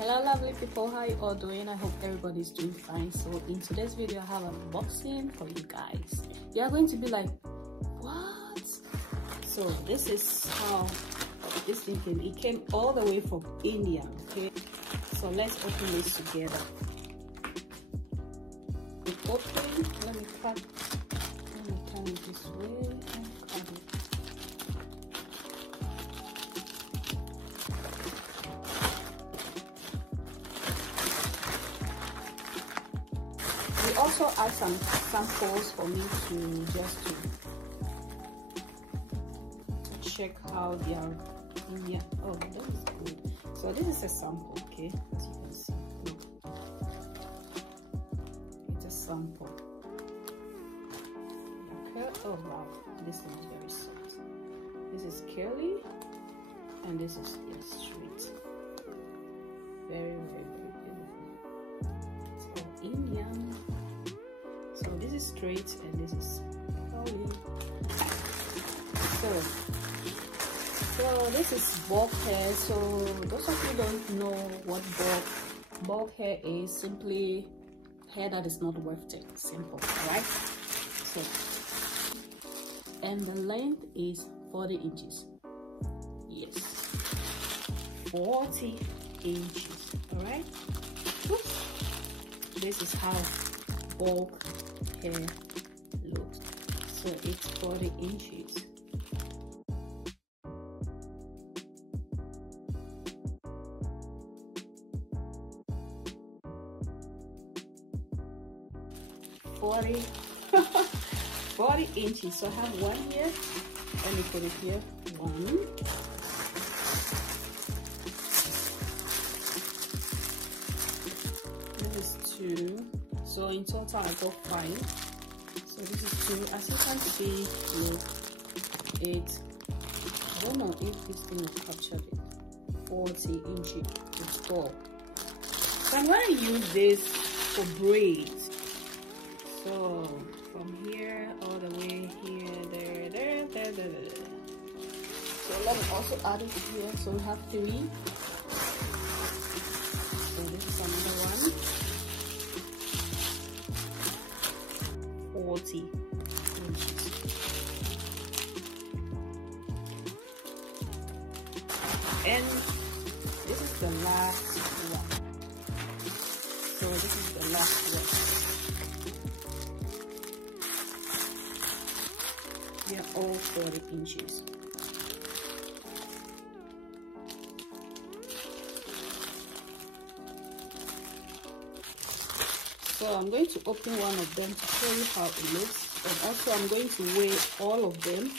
Hello lovely people, how you all doing? I hope everybody's doing fine. So in today's video I have an unboxing for you guys. You are going to be like, what? So this is how this thing came. It came all the way from India. Okay, so let's open this together. Let me turn it this way and cut it. We also add some samples for me to check how they are. Yeah. Oh, that is good. So this is a sample, okay? As you can see, look. It's a sample. Okay. Oh wow, this is very soft. This is curly, and this is straight. Very beautiful. So Indian. So this is straight and this is curly. So this is bulk hair. So those of you don't know what bulk hair is, simply hair that is not worth it. Simple, right? So, and the length is 40 inches. Yes, 40 inches. All right. This is how bulk hair looks. So it's 40 inches. Forty inches. So I have one here. Let me put it here. One. This is two. So in total I got 5. So this is 2. As you can see, look, I don't know if this thing has captured it. 40 inches. It's tall. So I'm going to use this for braids. So from here all the way here, there. So let me also add it here. So we have 3. So this is another one. 40 inches. And this is the last one. So this is the last one. They are all 40 inches. So I'm going to open one of them to show you how it looks, and also I'm going to weigh all of them.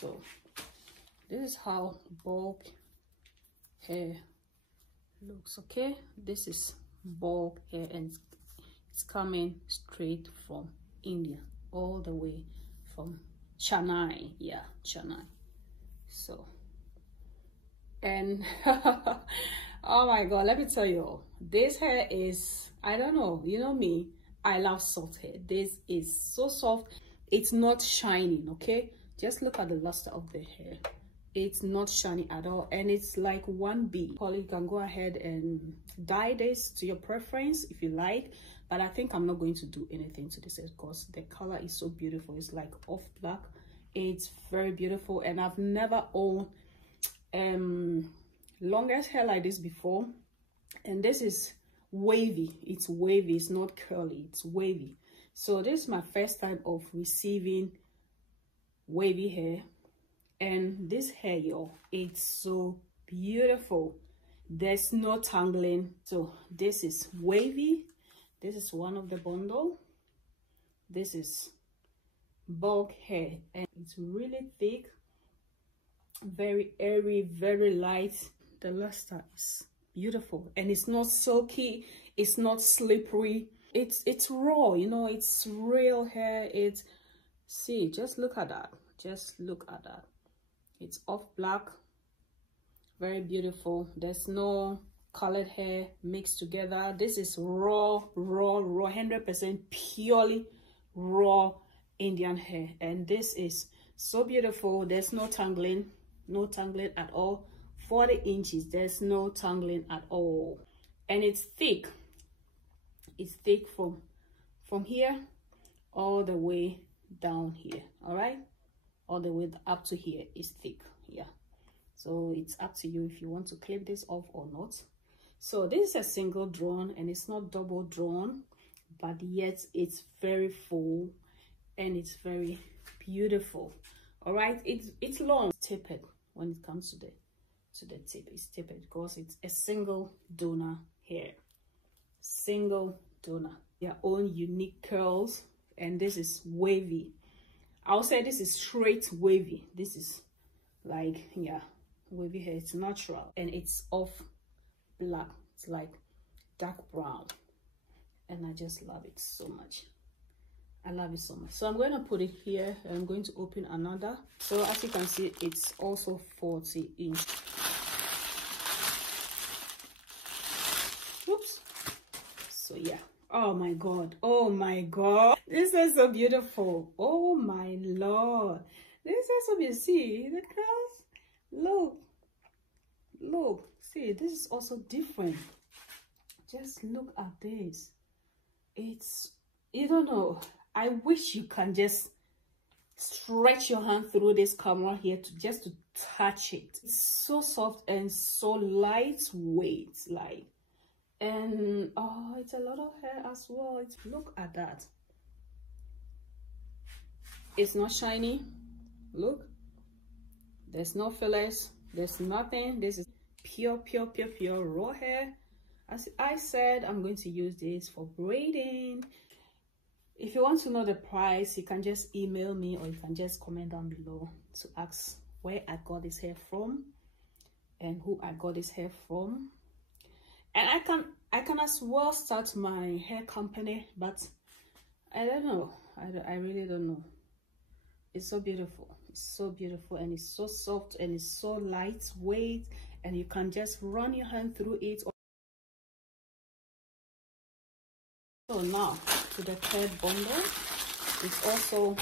So this is how bulk hair looks. Okay, this is bulk hair and it's coming straight from India, all the way from Chennai. Yeah, Chennai. So, and oh my god, let me tell you, this hair is, I don't know, you know me, I love soft hair. This is so soft. It's not shining. Okay, just look at the luster of the hair. It's not shiny at all, and it's like 1B. Probably you can go ahead and dye this to your preference if you like, but I think I'm not going to do anything to this because the color is so beautiful. It's like off black. It's very beautiful, and I've never owned longest hair like this before. And this is wavy. It's wavy. It's not curly. It's wavy. So this is my first time of receiving wavy hair. And this hair, y'all, it's so beautiful. There's no tangling. So this is wavy. This is one of the bundle. This is bulk hair, and it's really thick, very airy, very light. The luster is beautiful, and it's not silky, it's not slippery. It's raw, you know, it's real hair. It's, see, just look at that. Just look at that. It's off black, very beautiful. There's no colored hair mixed together. This is raw 100% purely raw Indian hair, and this is so beautiful. There's no tangling at all. 40 inches. There's no tangling at all, and it's thick. It's thick from here all the way down here. All right, all the way up to here is thick. Yeah, so it's up to you if you want to clip this off or not. So this is a single drawn, and it's not double drawn, but yet it's very full and it's very beautiful. All right, it's long, it's tapered. When it comes to the tip, it's tapered because it's a single donor hair, single donor, their own unique curls. And this is wavy. I'll say this is straight wavy. This is like, yeah, wavy hair. It's natural, and it's off black. It's like dark brown, and I just love it so much. I love it so much. So I'm going to put it here. I'm going to open another. So as you can see, it's also 40 inch. Oops. So yeah. Oh my god, oh my god, this is so beautiful. Oh my lord, this is so beautiful. See the curls, look, see, this is also different. Just look at this. It's, you don't know, I wish you can just stretch your hand through this camera here to touch it. It's so soft and so lightweight, like. And oh, it's a lot of hair as well. Look at that. It's not shiny. Look, there's no fillers, there's nothing. This is pure raw hair. As I said, I'm going to use this for braiding. If you want to know the price, you can just email me, or you can just comment down below to ask where I got this hair from and who I got this hair from. And I can as well start my hair company, but I don't know. I really don't know. It's so beautiful. It's so beautiful, and it's so soft, and it's so lightweight, and you can just run your hand through it. So now to the third bundle. It's also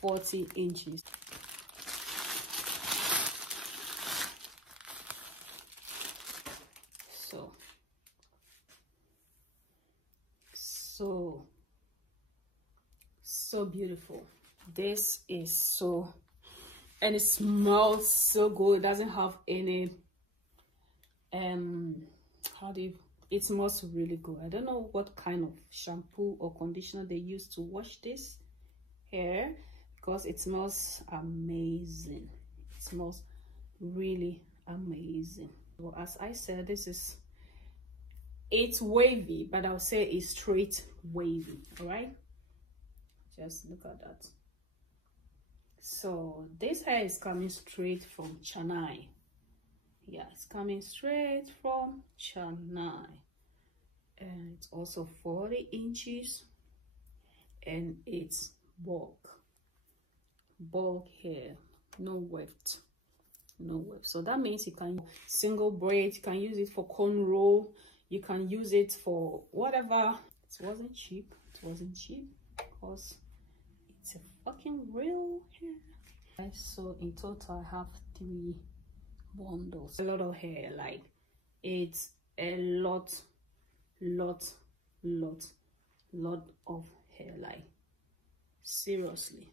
40 inches. So beautiful. This is so, and it smells so good. It doesn't have any it smells really good. I don't know what kind of shampoo or conditioner they use to wash this hair, because it smells amazing. It smells really amazing. Well, as I said, it's wavy, but I'll say it's straight wavy. All right, just look at that. So this hair is coming straight from Chennai. Yeah, it's coming straight from Chennai, and it's also 40 inches, and it's bulk hair, no weft. So that means you can single braid, you can use it for cornrow, you can use it for whatever. It wasn't cheap because it's a fucking real hair. So in total I have 3 bundles. A lot of hair, like it's a lot of hair, like seriously.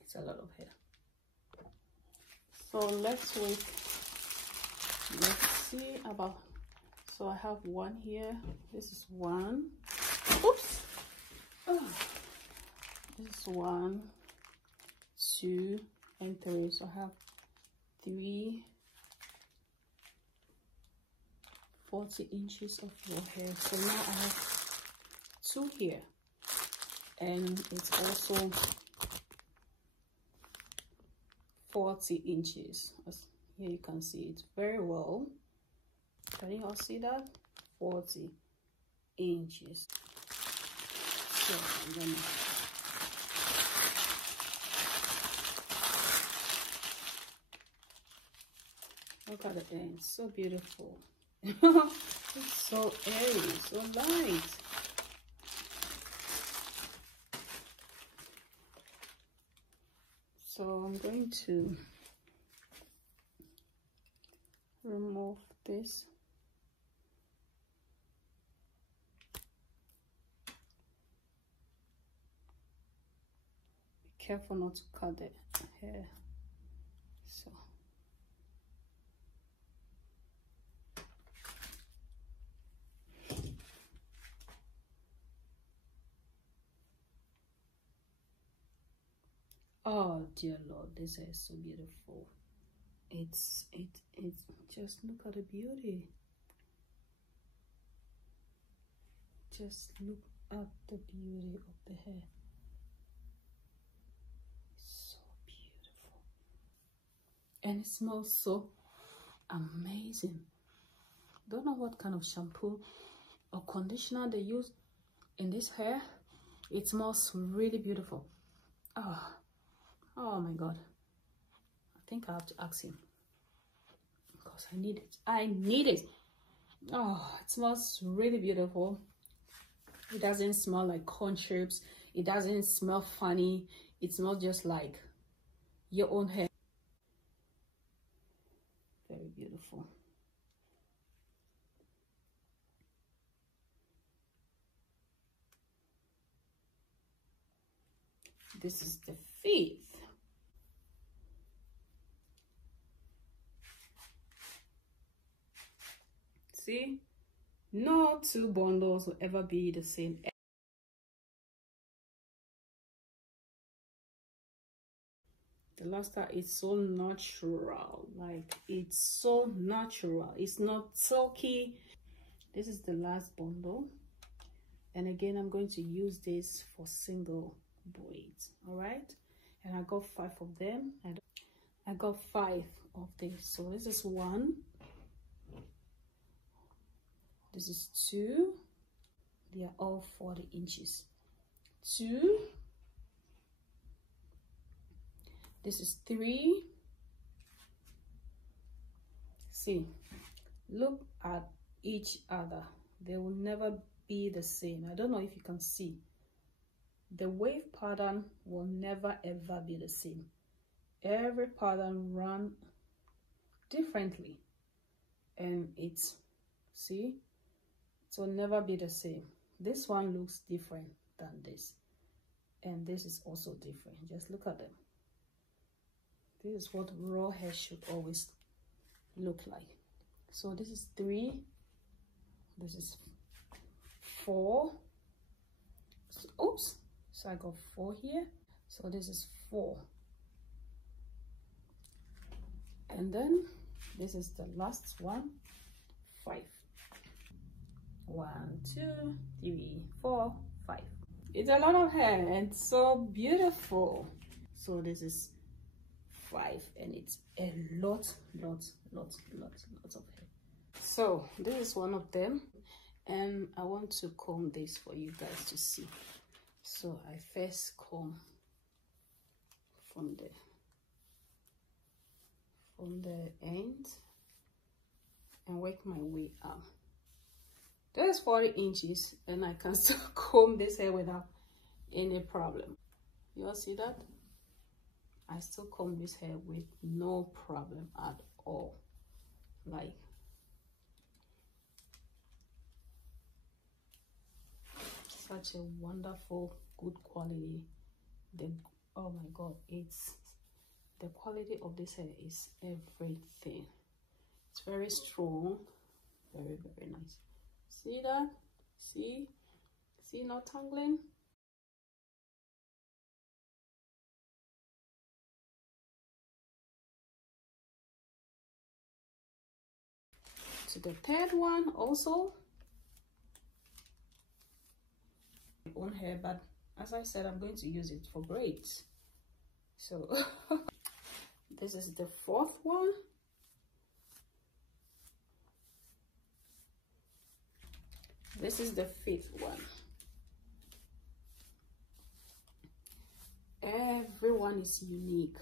It's a lot of hair. So let's see about, so I have 1 here, this is 1, oops, oh. This is 1, 2 and 3, so I have 3 40 inches of raw hair. So now I have 2 here, and it's also 40 inches. As here you can see it very well. Can you all see that? 40 inches. So I'm gonna look at the end, so beautiful. It's so airy, so light. So I'm going to remove this. Be careful not to cut the hair. So oh dear Lord, this hair is so beautiful. It's just look at the beauty. Just look at the beauty of the hair. It's so beautiful. And it smells so amazing. Don't know what kind of shampoo or conditioner they use in this hair. It smells really beautiful. Oh my God. I think I have to ask him because I need it. I need it. Oh, it smells really beautiful. It doesn't smell like corn chips. It doesn't smell funny. It smells just like your own hair. Very beautiful. This is the 5th. See, no two bundles will ever be the same. The luster is so natural, like it's so natural. It's not silky. This is the last bundle, and again I'm going to use this for single braids. All right, and I got 5 of them. I got 5 of this. So this is 1. This is 2. They are all 40 inches. 2. This is 3. See, look at each other. They will never be the same. I don't know if you can see. The wave pattern will never ever be the same. Every pattern run differently, and it's, see, it will never be the same. This one looks different than this, and this is also different. Just look at them. This is what raw hair should always look like. So this is 3, this is 4. So, oops, so I got 4 here. So this is 4, and then this is the last one, 5. 1, 2, 3, 4, 5. It's a lot of hair and so beautiful. So this is 5, and it's a lot of hair. So this is one of them, and I want to comb this for you guys to see. So I first comb from the end and work my way up. There's 40 inches, and I can still comb this hair without any problem. You all see that? I still comb this hair with no problem at all. Like, such a wonderful, good quality. Oh my God, the quality of this hair is everything. It's very strong, very nice. See that? See, not tangling. To the 3rd one also, my own hair, but as I said, I'm going to use it for braids. So this is the 4th one. This is the 5th one. Everyone is unique.